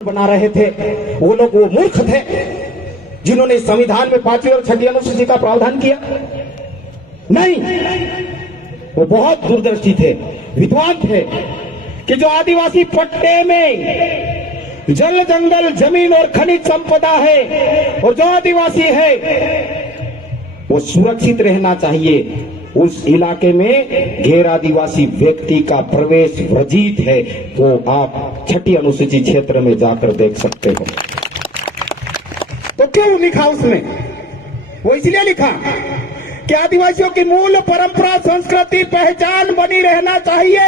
बना रहे थे वो लोग वो मूर्ख थे जिन्होंने संविधान में 5वीं और 6वीं अनुसूची का प्रावधान किया। नहीं, वो बहुत दूरदर्शी थे, विद्वान थे कि जो आदिवासी पट्टे में जल जंगल जमीन और खनिज संपदा है और जो आदिवासी है वो सुरक्षित रहना चाहिए। उस इलाके में गैर आदिवासी व्यक्ति का प्रवेश वर्जित है, वो आप 6ठी अनुसूची क्षेत्र में जाकर देख सकते हो। तो क्यों लिखा उसने? वो इसलिए लिखा कि आदिवासियों की मूल परंपरा संस्कृति पहचान बनी रहना चाहिए,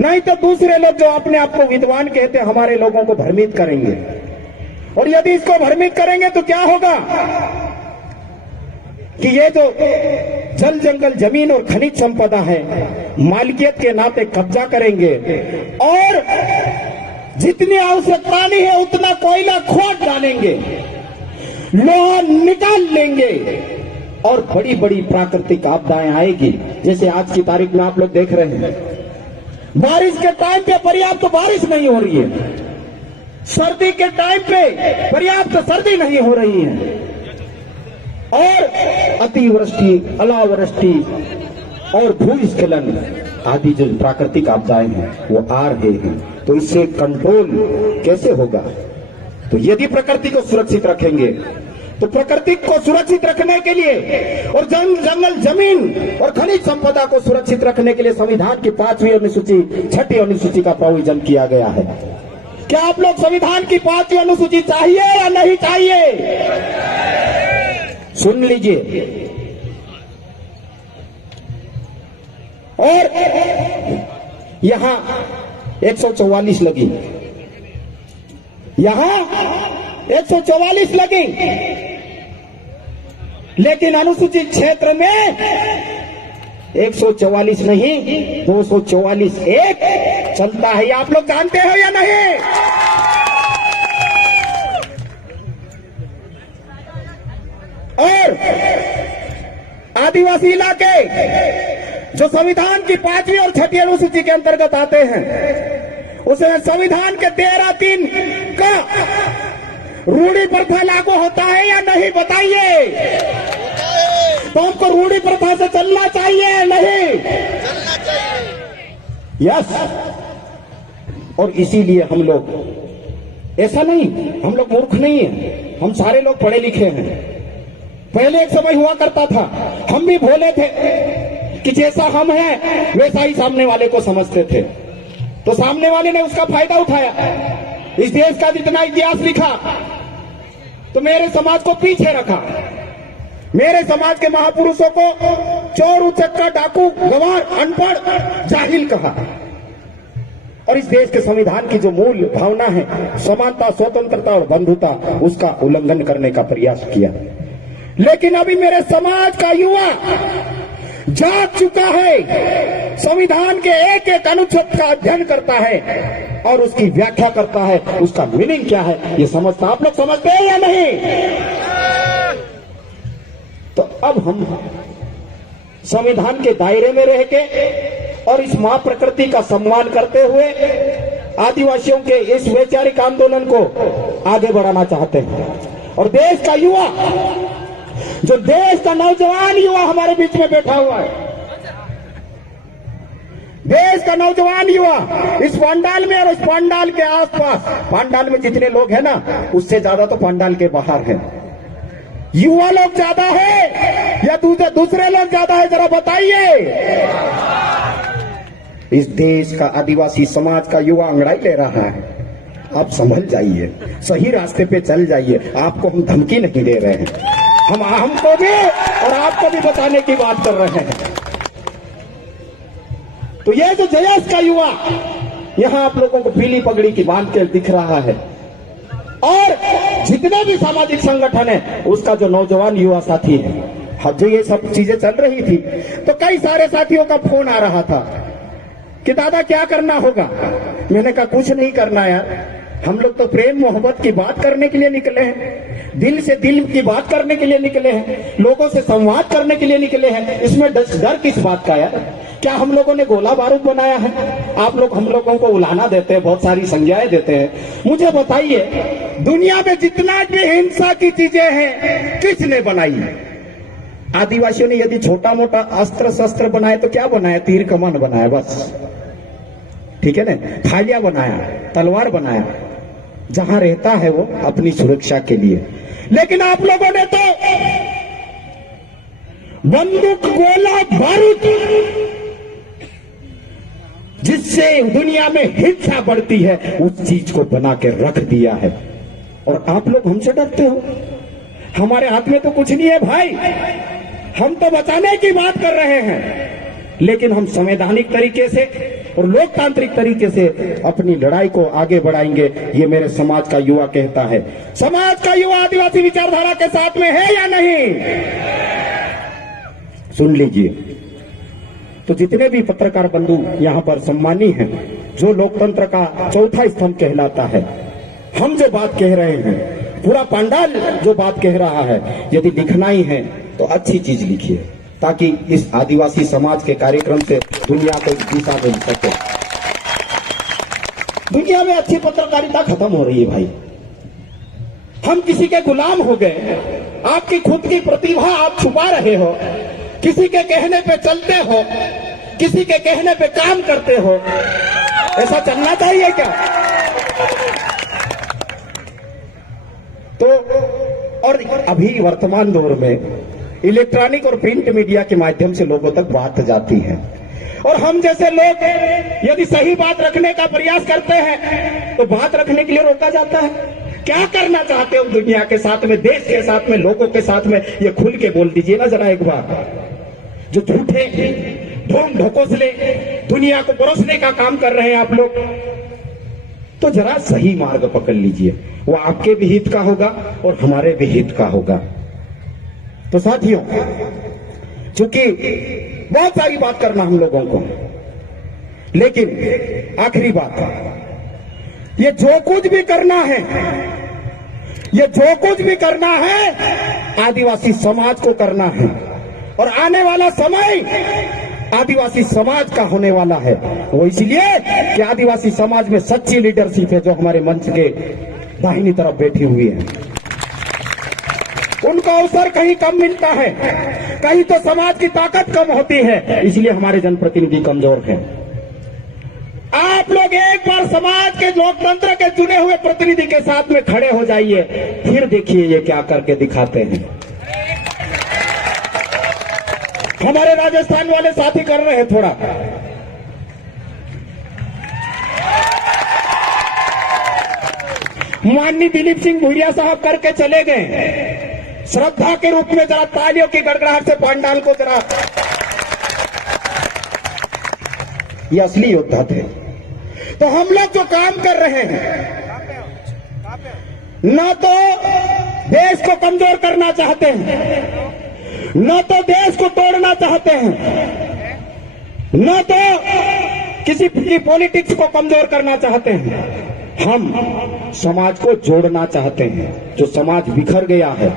नहीं तो दूसरे लोग जो अपने आप को विद्वान कहते हैं हमारे लोगों को भ्रमित करेंगे, और यदि इसको भ्रमित करेंगे तो क्या होगा कि ये जो जल जंगल जमीन और खनिज संपदा है मालिकियत के नाते कब्जा करेंगे और जितनी आवश्यकता नहीं है उतना कोयला खोद डालेंगे, लोहा निकाल लेंगे और बड़ी बड़ी प्राकृतिक आपदाएं आएगी। जैसे आज की तारीख में आप लोग देख रहे हैं, बारिश के टाइम पे पर्याप्त बारिश नहीं हो रही है, सर्दी के टाइम पे पर्याप्त सर्दी नहीं हो रही है, और अतिवृष्टि अनावृष्टि और भूस्खलन आदि जो प्राकृतिक आपदाएं हैं वो आ रहे हैं। तो इससे कंट्रोल कैसे होगा? तो यदि प्रकृति को सुरक्षित रखेंगे तो प्रकृति को सुरक्षित रखने के लिए और जंगल जमीन और खनिज संपदा को सुरक्षित रखने के लिए संविधान की 5वीं अनुसूची 6ठी अनुसूची का प्रावधान किया गया है। क्या आप लोग संविधान की 5वीं अनुसूची चाहिए या नहीं चाहिए? सुन लीजिए। और यहां 144 लगी, यहां 144 लगी, लेकिन अनुसूचित क्षेत्र में 144 नहीं 244 एक चलता है। आप लोग जानते हो या नहीं? और आदिवासी इलाके जो संविधान की 5वीं और 6ठी अनुसूची के अंतर्गत आते हैं, उसमें संविधान के 13(3) का रूढ़ी प्रथा लागू होता है या नहीं बताइए? तो हमको रूढ़ी प्रथा से चलना चाहिए या नहीं? यस। और इसीलिए हम लोग, ऐसा नहीं हम लोग मूर्ख नहीं है, हम सारे लोग पढ़े लिखे हैं। पहले एक समय हुआ करता था, हम भी भोले थे कि जैसा हम हैं वैसा ही सामने वाले को समझते थे, तो सामने वाले ने उसका फायदा उठाया। इस देश का जितना इतिहास लिखा तो मेरे समाज को पीछे रखा, मेरे समाज के महापुरुषों को चोर उचक्का डाकू गंवार अनपढ़ जाहिल कहा, और इस देश के संविधान की जो मूल भावना है समानता स्वतंत्रता और बंधुता, उसका उल्लंघन करने का प्रयास किया। लेकिन अभी मेरे समाज का युवा जाग चुका है, संविधान के एक एक अनुच्छेद का अध्ययन करता है और उसकी व्याख्या करता है, उसका मीनिंग क्या है ये समझता। आप लोग समझते हैं या नहीं? तो अब हम संविधान के दायरे में रह के और इस मां प्रकृति का सम्मान करते हुए आदिवासियों के इस वैचारिक आंदोलन को आगे बढ़ाना चाहते हैं। और देश का युवा, जो देश का नौजवान युवा हमारे बीच में बैठा हुआ है, देश का नौजवान युवा इस पंडाल में और इस पंडाल के आसपास, पंडाल में जितने लोग हैं ना उससे ज्यादा तो पंडाल के बाहर है, युवा लोग ज्यादा है या दूसरे लोग ज्यादा है, जरा बताइए। इस देश का आदिवासी समाज का युवा अंगड़ाई ले रहा है। आप संभल जाइए, सही रास्ते पे चल जाइए। आपको हम धमकी नहीं दे रहे हैं, हम हमको भी और आपको भी बताने की बात कर रहे हैं। तो ये जो जयस का युवा यहां आप लोगों को पीली पगड़ी की बांध के दिख रहा है, और जितने भी सामाजिक संगठन है उसका जो नौजवान युवा साथी है, जो ये सब चीजें चल रही थी, तो कई सारे साथियों का फोन आ रहा था कि दादा क्या करना होगा। मैंने कहा कुछ नहीं करना यार, हम लोग तो प्रेम मोहब्बत की बात करने के लिए निकले हैं, दिल से दिल की बात करने के लिए निकले हैं, लोगों से संवाद करने के लिए निकले हैं। इसमें डर किस बात का यार? क्या हम लोगों ने गोला बारूद बनाया है? आप लोग हम लोगों को उलाहना देते हैं, बहुत सारी संज्ञाएं देते हैं। मुझे बताइए, दुनिया में जितना भी हिंसा की चीजें हैं किसने बनाई? आदिवासियों ने यदि छोटा मोटा अस्त्र शस्त्र बनाए तो क्या बनाया? तीर कमान बनाया, बस। ठीक है ना? थालियां बनाया, तलवार बनाया, जहां रहता है वो अपनी सुरक्षा के लिए। लेकिन आप लोगों ने तो बंदूक, गोला बारूद, जिससे दुनिया में हिंसा बढ़ती है, उस चीज को बना के रख दिया है। और आप लोग हमसे डरते हो? हमारे हाथ में तो कुछ नहीं है भाई। हम तो बचाने की बात कर रहे हैं, लेकिन हम संवैधानिक तरीके से और लोकतांत्रिक तरीके से अपनी लड़ाई को आगे बढ़ाएंगे, ये मेरे समाज का युवा कहता है। समाज का युवा आदिवासी विचारधारा के साथ में है या नहीं? सुन लीजिए। तो जितने भी पत्रकार बंधु यहाँ पर सम्मानी हैं, जो लोकतंत्र का चौथा स्तंभ कहलाता है, हम जो बात कह रहे हैं, पूरा पंडाल जो बात कह रहा है, यदि लिखना ही है तो अच्छी चीज लिखिए, ताकि इस आदिवासी समाज के कार्यक्रम से दुनिया को दिशा मिल सके। दुनिया में अच्छी पत्रकारिता खत्म हो रही है भाई। हम किसी के गुलाम हो गए। आपकी खुद की प्रतिभा आप छुपा रहे हो, किसी के कहने पे चलते हो, किसी के कहने पे काम करते हो। ऐसा चलना चाहिए क्या? तो और अभी वर्तमान दौर में इलेक्ट्रॉनिक और प्रिंट मीडिया के माध्यम से लोगों तक बात जाती है, और हम जैसे लोग यदि सही बात रखने का प्रयास करते हैं तो बात रखने के लिए रोका जाता है। क्या करना चाहते हो दुनिया के साथ में, देश के साथ में, लोगों के साथ में? ये खुल के बोल दीजिए ना जरा एक बार। जो झूठे ढोंग ढकोसले दुनिया को परोसने का काम कर रहे हैं आप लोग, तो जरा सही मार्ग पकड़ लीजिए। वो आपके भी हित का होगा और हमारे भी हित का होगा। तो साथियों, चूंकि बहुत सारी बात करना हम लोगों को, लेकिन आखिरी बात, ये जो कुछ भी करना है, ये जो कुछ भी करना है आदिवासी समाज को करना है। और आने वाला समय आदिवासी समाज का होने वाला है। वो इसलिए कि आदिवासी समाज में सच्ची लीडरशिप है, जो हमारे मंच के दाहिनी तरफ बैठी हुई है। उनको अवसर कहीं कम मिलता है, कहीं तो समाज की ताकत कम होती है, इसलिए हमारे जनप्रतिनिधि कमजोर हैं। आप लोग एक बार समाज के लोकतंत्र के चुने हुए प्रतिनिधि के साथ में खड़े हो जाइए, फिर देखिए ये क्या करके दिखाते हैं। हमारे राजस्थान वाले साथी कर रहे हैं थोड़ा। माननीय दिलीप सिंह भूरिया साहब करके चले गए। श्रद्धा के रूप में जरा तालियों की गड़गड़ाहट से पंडाल को जरा, ये असली योद्धा थे। तो हम लोग जो काम कर रहे हैं, न तो देश को कमजोर करना चाहते हैं, न तो देश को तोड़ना चाहते हैं, न तो किसी की पॉलिटिक्स को कमजोर करना चाहते हैं। हम समाज को जोड़ना चाहते हैं। जो समाज बिखर गया है,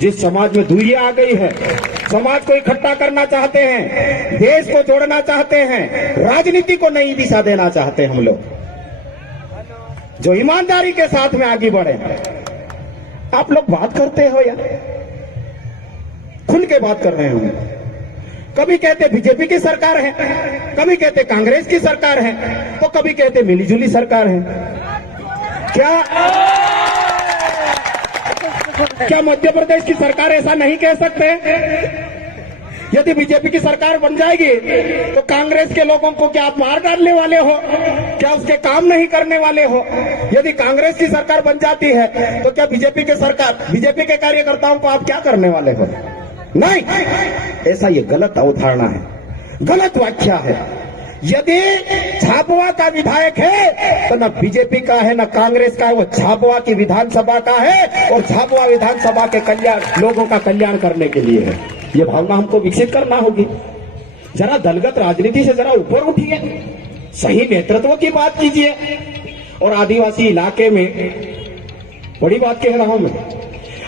जिस समाज में दूरियां आ गई है, समाज को इकट्ठा करना चाहते हैं, देश को जोड़ना चाहते हैं, राजनीति को नई दिशा देना चाहते हैं हम लोग, जो ईमानदारी के साथ में आगे बढ़े। आप लोग बात करते हो यार, खुल के बात कर रहे हो। कभी कहते बीजेपी की सरकार है, कभी कहते कांग्रेस की सरकार है, तो कभी कहते मिलीजुली सरकार है। क्या मध्य प्रदेश की सरकार ऐसा नहीं कह सकते? यदि बीजेपी की सरकार बन जाएगी तो कांग्रेस के लोगों को क्या आप मार डालने वाले हो? क्या उसके काम नहीं करने वाले हो? यदि कांग्रेस की सरकार बन जाती है तो क्या बीजेपी के कार्यकर्ताओं को आप क्या करने वाले हो? नहीं, ऐसा ये गलत अवधारणा है, गलत व्याख्या है। यदि झाबुआ का विधायक है तो न बीजेपी का है, न कांग्रेस का है, वो झाबुआ की विधानसभा का है और झाबुआ विधानसभा के लोगों का कल्याण करने के लिए है। ये भावना हमको विकसित करना होगी। जरा दलगत राजनीति से जरा ऊपर उठिए, सही नेतृत्व की बात कीजिए। और आदिवासी इलाके में, बड़ी बात कह रहा हूं मैं,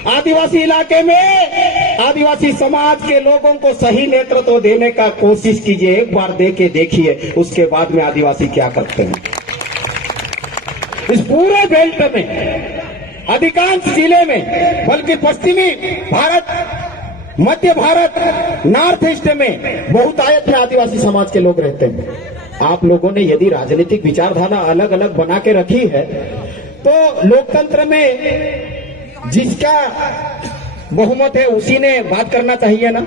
आदिवासी इलाके में आदिवासी समाज के लोगों को सही नेतृत्व देने का कोशिश कीजिए, एक बार दे के देखिए, उसके बाद में आदिवासी क्या करते हैं। इस पूरे बेल्ट में, अधिकांश जिले में, बल्कि पश्चिमी भारत, मध्य भारत, नॉर्थ ईस्ट में बहुतायत में आदिवासी समाज के लोग रहते हैं। आप लोगों ने यदि राजनीतिक विचारधारा अलग अलग बना के रखी है तो लोकतंत्र में जिसका बहुमत है उसी ने बात करना चाहिए ना,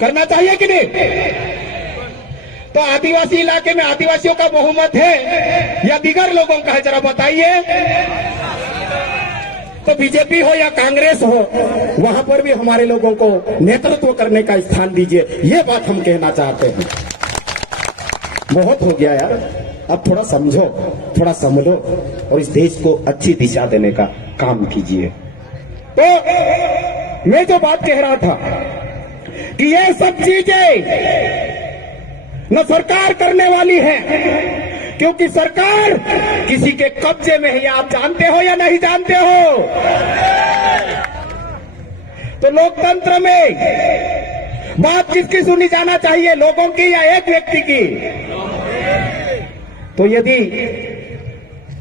करना चाहिए कि नहीं। तो आदिवासी इलाके में आदिवासियों का बहुमत है या दिगर लोगों का है, जरा बताइए। तो बीजेपी हो या कांग्रेस हो, वहां पर भी हमारे लोगों को नेतृत्व करने का स्थान दीजिए, ये बात हम कहना चाहते हैं। बहुत हो गया यार, अब थोड़ा समझो, थोड़ा समझो और इस देश को अच्छी दिशा देने का काम कीजिए। तो मैं जो बात कह रहा था कि ये सब चीजें न सरकार करने वाली है, क्योंकि सरकार किसी के कब्जे में है, ये आप जानते हो या नहीं जानते हो। तो लोकतंत्र में बात किसकी सुनी जाना चाहिए, लोगों की या एक व्यक्ति की। तो यदि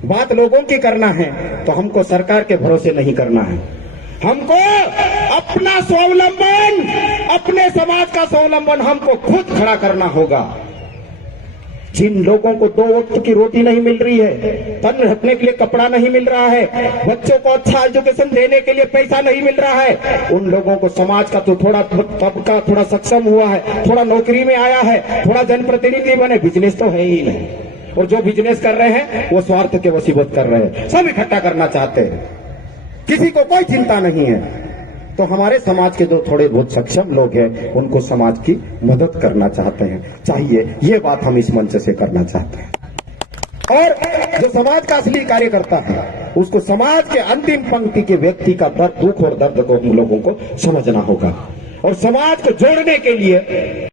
बात लोगों की करना है तो हमको सरकार के भरोसे नहीं करना है, हमको अपना स्वावलंबन, अपने समाज का स्वावलंबन हमको खुद खड़ा करना होगा। जिन लोगों को 2 वक्त की रोटी नहीं मिल रही है, तन ढकने के लिए कपड़ा नहीं मिल रहा है, बच्चों को अच्छा एजुकेशन देने के लिए पैसा नहीं मिल रहा है, उन लोगों को समाज का तो थोड़ा तबका थोड़ा सक्षम हुआ है, थोड़ा नौकरी में आया है, थोड़ा जनप्रतिनिधि बने, बिजनेस तो है ही नहीं। और जो बिजनेस कर रहे हैं वो स्वार्थ के वशीभूत कर रहे हैं, सब इकट्ठा करना चाहते हैं, किसी को कोई चिंता नहीं है। तो हमारे समाज के जो थोड़े बहुत सक्षम लोग हैं उनको समाज की मदद करना चाहते हैं, चाहिए, ये बात हम इस मंच से करना चाहते हैं। और जो समाज का असली कार्यकर्ता है उसको समाज के अंतिम पंक्ति के व्यक्ति का दुख और दर्द को हम लोगों को समझना होगा और समाज को जोड़ने के लिए